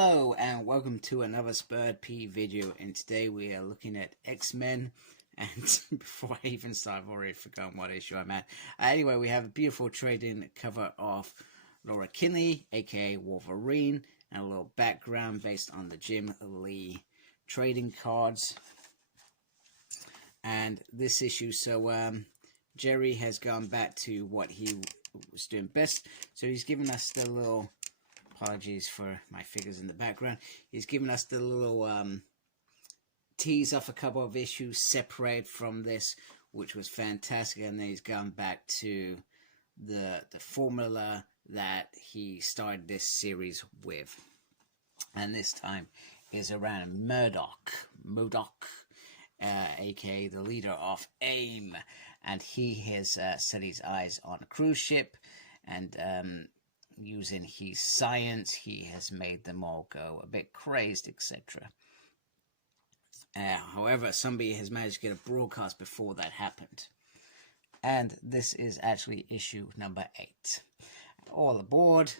Hello and welcome to another Spurred P video, and today we are looking at X-Men. And before I even start, I've already forgotten what issue I'm at. Anyway, we have a beautiful trade-in cover of Laura Kinney, aka Wolverine, and a little background based on the Jim Lee trading cards. And this issue, Gerry has gone back to what he was doing best. So he's given us the little, apologies for my figures in the background, he's given us the little tease off a couple of issues separate from this, which was fantastic. And then he's gone back to the formula that he started this series with, and this time is around Murdoch, aka the leader of AIM, and he has set his eyes on a cruise ship, and using his science, he has made them all go a bit crazed, etc. However, somebody has managed to get a broadcast before that happened, and this is actually issue number 8. All aboard,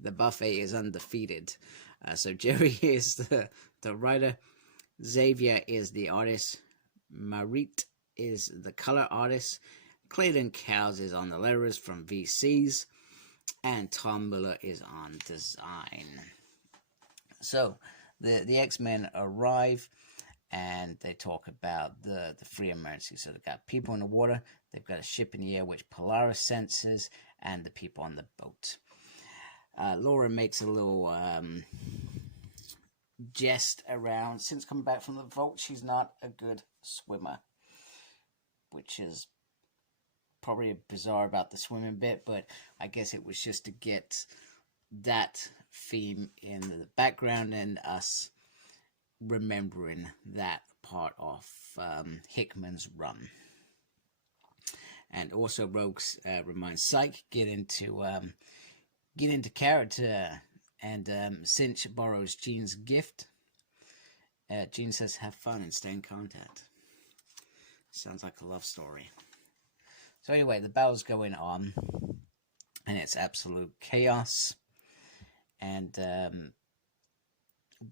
the buffet is undefeated. So Gerry is the writer, Xavier is the artist, Marit is the color artist, Clayton Cowles is on the letters from VCs, and Tom Muller is on design. So the X-Men arrive, and they talk about the free emergency. So they've got people in the water, they've got a ship in the air which Polaris senses, and the people on the boat. Laura makes a little jest around, since coming back from the vault, she's not a good swimmer, which is probably bizarre about the swimming bit, but I guess it was just to get that theme in the background and us remembering that part of Hickman's run. And also Rogues reminds Psyche get into character, and Cinch borrows Jean's gift. Jean says have fun and stay in contact. Sounds like a love story. So anyway, the battle's going on, and it's absolute chaos. And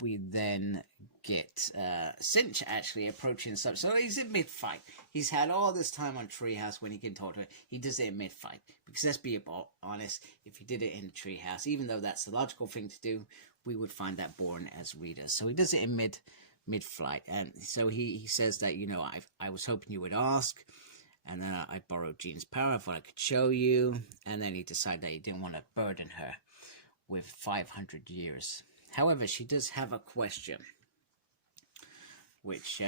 we then get Cinch actually approaching stuff. So he's in mid-fight. He's had all this time on Treehouse when he can talk to her. He does it in mid-fight. Because let's be honest, if he did it in Treehouse, even though that's the logical thing to do, we would find that boring as readers. So he does it in mid-flight. And so he says that, you know, I was hoping you would ask. And then I borrowed Jean's power. I thought I could show you. And then he decided that he didn't want to burden her with 500 years. However, she does have a question, which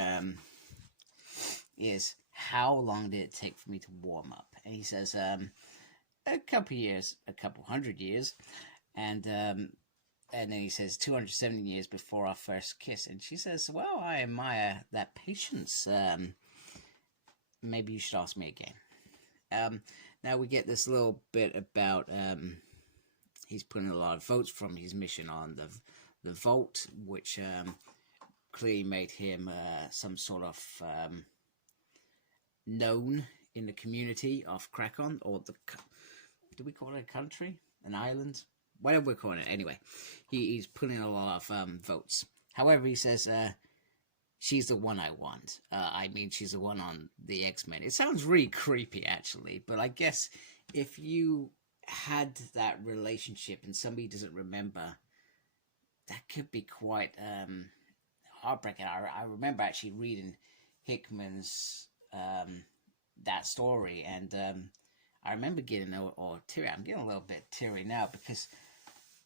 is, how long did it take for me to warm up? And he says, a couple years, a couple hundred years. And then he says, 270 years before our first kiss. And she says, well, I admire that patience. Maybe you should ask me again. Now we get this little bit about he's putting a lot of votes from his mission on the vault, which clearly made him some sort of known in the community of Krakon, or do we call it a country, an island, whatever we're calling it. Anyway, he's putting a lot of votes. However, he says, she's the one I want. I mean, she's the one on the X-Men. It sounds really creepy, actually, but I guess if you had that relationship and somebody doesn't remember, that could be quite heartbreaking. I remember actually reading Hickman's that story, and I remember getting teary. I'm getting a little bit teary now, because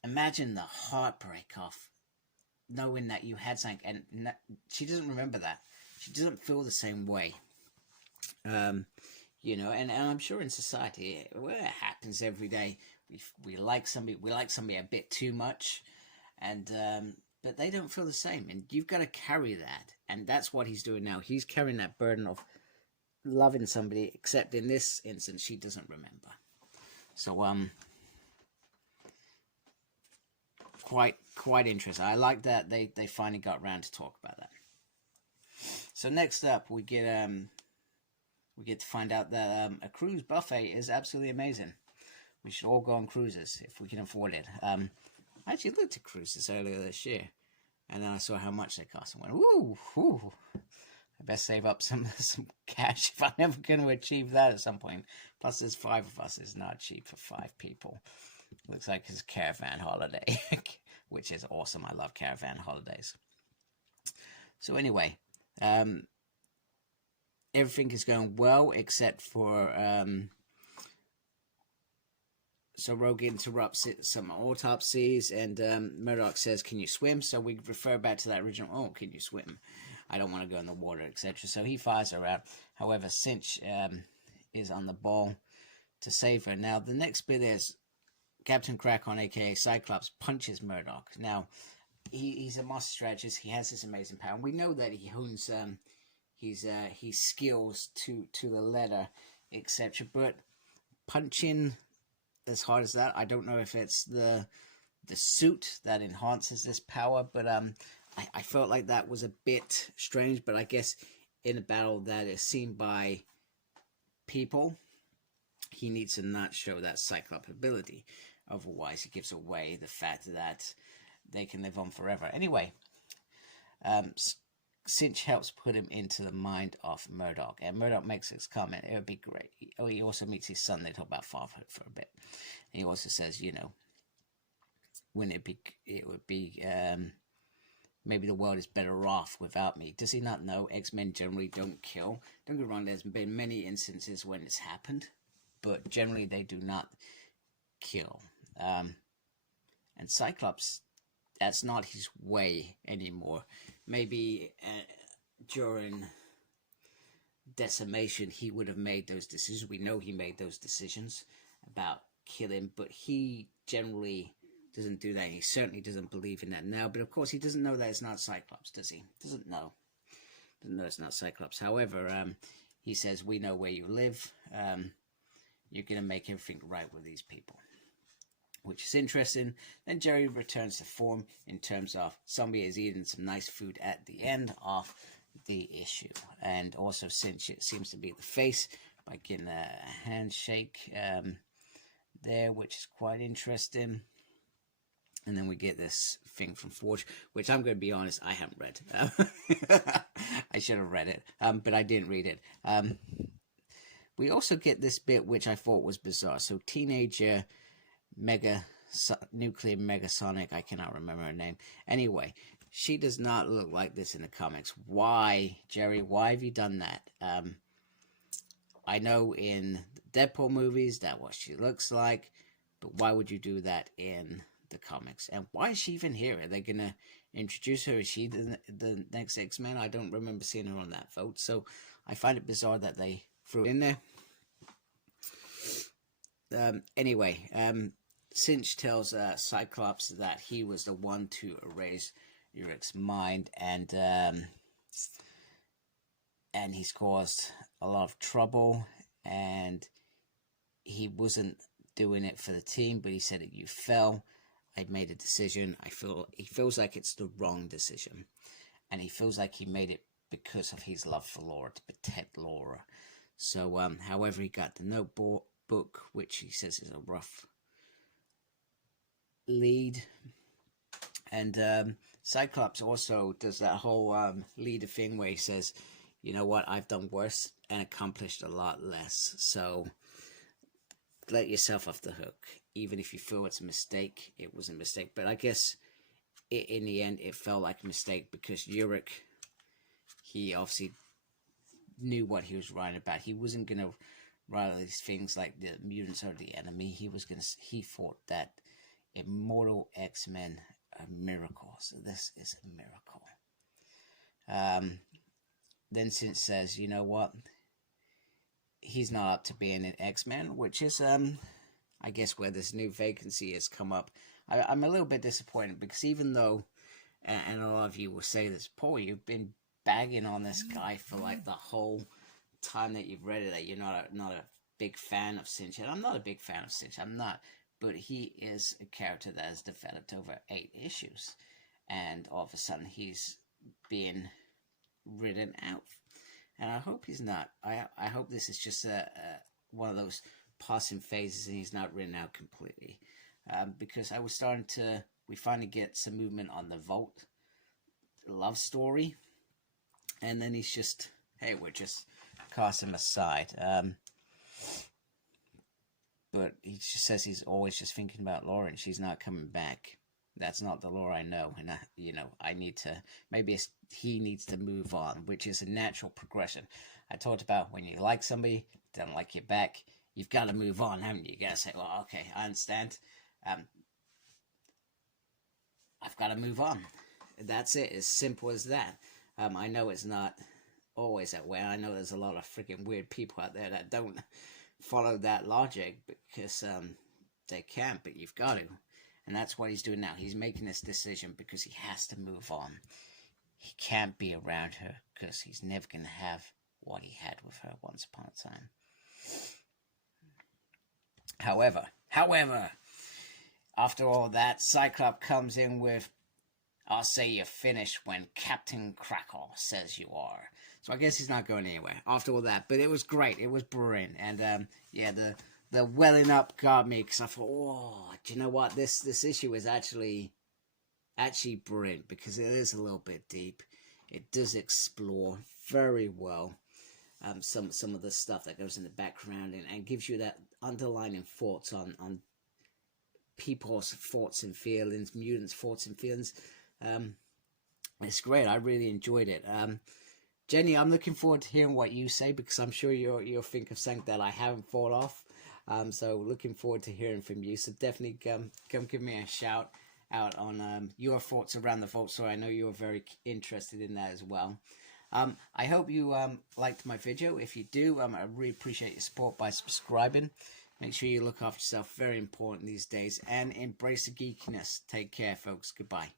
imagine the heartbreak of knowing that you had something, and she doesn't remember that. She doesn't feel the same way. You know, and I'm sure in society, well, it happens every day. We like somebody a bit too much, and but they don't feel the same, and you've got to carry that, and that's what he's doing now. He's carrying that burden of loving somebody, except in this instance, she doesn't remember. So quite interesting. I like that they finally got around to talk about that. So next up, we get to find out that a cruise buffet is absolutely amazing. We should all go on cruises if we can afford it. I actually looked at cruises earlier this year, and then I saw how much they cost and went, ooh, I best save up some cash if I'm ever going to achieve that at some point. Plus, there's 5 of us. It's not cheap for 5 people. Looks like it's a caravan holiday, which is awesome. I love caravan holidays. So anyway, everything is going well except for so Rogue interrupts some autopsies, and Murdoch says, "Can you swim?" So we refer back to that original. Oh, can you swim? I don't want to go in the water, etc. So he fires her out. However, Cinch is on the ball to save her. Now the next bit is Captain Krakon, aka Cyclops, punches Murdoch. Now he's a master strategist. He has this amazing power. And we know that he hones his skills to the letter, etc. But punching as hard as that, I don't know if it's the suit that enhances this power, but I felt like that was a bit strange. But I guess in a battle that is seen by people, he needs to not show that Cyclops ability. Otherwise, he gives away the fact that they can live on forever. Anyway, Cinch helps put him into the mind of Murdoch, and Murdoch makes this comment: "It would be great." Oh, he also meets his son. They talk about fatherhood for a bit. He also says, wouldn't it would be maybe the world is better off without me. Does he not know X-Men generally don't kill? Don't get me wrong, there's been many instances when it's happened, but generally they do not kill. And Cyclops, that's not his way anymore. Maybe during Decimation he would have made those decisions. We know he made those decisions about killing, but he generally doesn't do that. He certainly doesn't believe in that now. But of course, he doesn't know that it's not Cyclops, does he? Doesn't know it's not Cyclops. However, he says, "We know where you live. You're gonna make everything right with these people," which is interesting. Then Gerry returns to form in terms of somebody is eating some nice food at the end of the issue, and also Cinch seems to be the face by getting a handshake there, which is quite interesting. And then we get this thing from Forge, which I'm going to be honest, I haven't read. I should have read it, but I didn't read it. We also get this bit, which I thought was bizarre. So teenager nuclear megasonic, I cannot remember her name. Anyway, she does not look like this in the comics. Why, Gerry? Why have you done that? I know in the Deadpool movies that's what she looks like, but why would you do that in the comics? And why is she even here? Are they gonna introduce her? Is she the next X-Men? I don't remember seeing her on that vote, so I find it bizarre that they threw it in there. Anyway, Cinch tells Cyclops that he was the one to erase Urich's mind, and he's caused a lot of trouble, and he wasn't doing it for the team, but he said that you fell. I made a decision. He feels like it's the wrong decision, and he feels like he made it because of his love for Laura, to protect Laura. So, however, he got the notebook, which he says is a rough lead, and Cyclops also does that whole leader thing where he says, "You know what? I've done worse and accomplished a lot less. So let yourself off the hook. Even if you feel it's a mistake, it was a mistake." But I guess in the end, it felt like a mistake because Urich, he obviously knew what he was writing about. He wasn't going to write these things like the mutants are the enemy. He thought that immortal X-Men are miracles. So this is a miracle. Then Cinch says, "You know what? He's not up to being an X-Men," which is, I guess, where this new vacancy has come up. I'm a little bit disappointed because even though, and a lot of you will say this, Paul, you've been bagging on this guy for like the whole time that you've read it, that you're not a big fan of Cinch. And I'm not a big fan of Cinch. I'm not. But he is a character that has developed over 8 issues. And all of a sudden he's being written out. And I hope he's not. I hope this is just one of those passing phases and he's not written out completely. because I was starting to, we finally get some movement on the Volt love story, and then he's just, hey, we're just cast him aside. But he just says he's always just thinking about Laura and she's not coming back. That's not the Laura I know, and I need to, maybe he needs to move on, which is a natural progression. I talked about when you like somebody, don't like you back, you've got to move on, haven't you? You got to say, well, okay, I understand. I've got to move on. That's it, as simple as that. I know it's not always that way. I know there's a lot of freaking weird people out there that don't follow that logic because they can't, but you've got to. And that's what he's doing now. He's making this decision because he has to move on. He can't be around her because he's never going to have what he had with her once upon a time. However, after all that, Cyclops comes in with, I'll say you're finished when Captain Krakow says you are. So I guess he's not going anywhere after all that. But it was great. It was brilliant. And yeah, the welling up got me because I thought, oh, do you know what? This issue is actually brilliant because it is a little bit deep. It does explore very well some of the stuff that goes in the background and gives you that underlining thoughts on people's thoughts and feelings, mutants' thoughts and feelings. It's great. I really enjoyed it. Jenny, I'm looking forward to hearing what you say because I'm sure you'll think of something that I haven't thought of. So looking forward to hearing from you. So definitely come give me a shout out on your thoughts around the Vault Story. I know you're very interested in that as well. I hope you liked my video. If you do, I really appreciate your support by subscribing. Make sure you look after yourself. Very important these days. And embrace the geekiness. Take care, folks. Goodbye.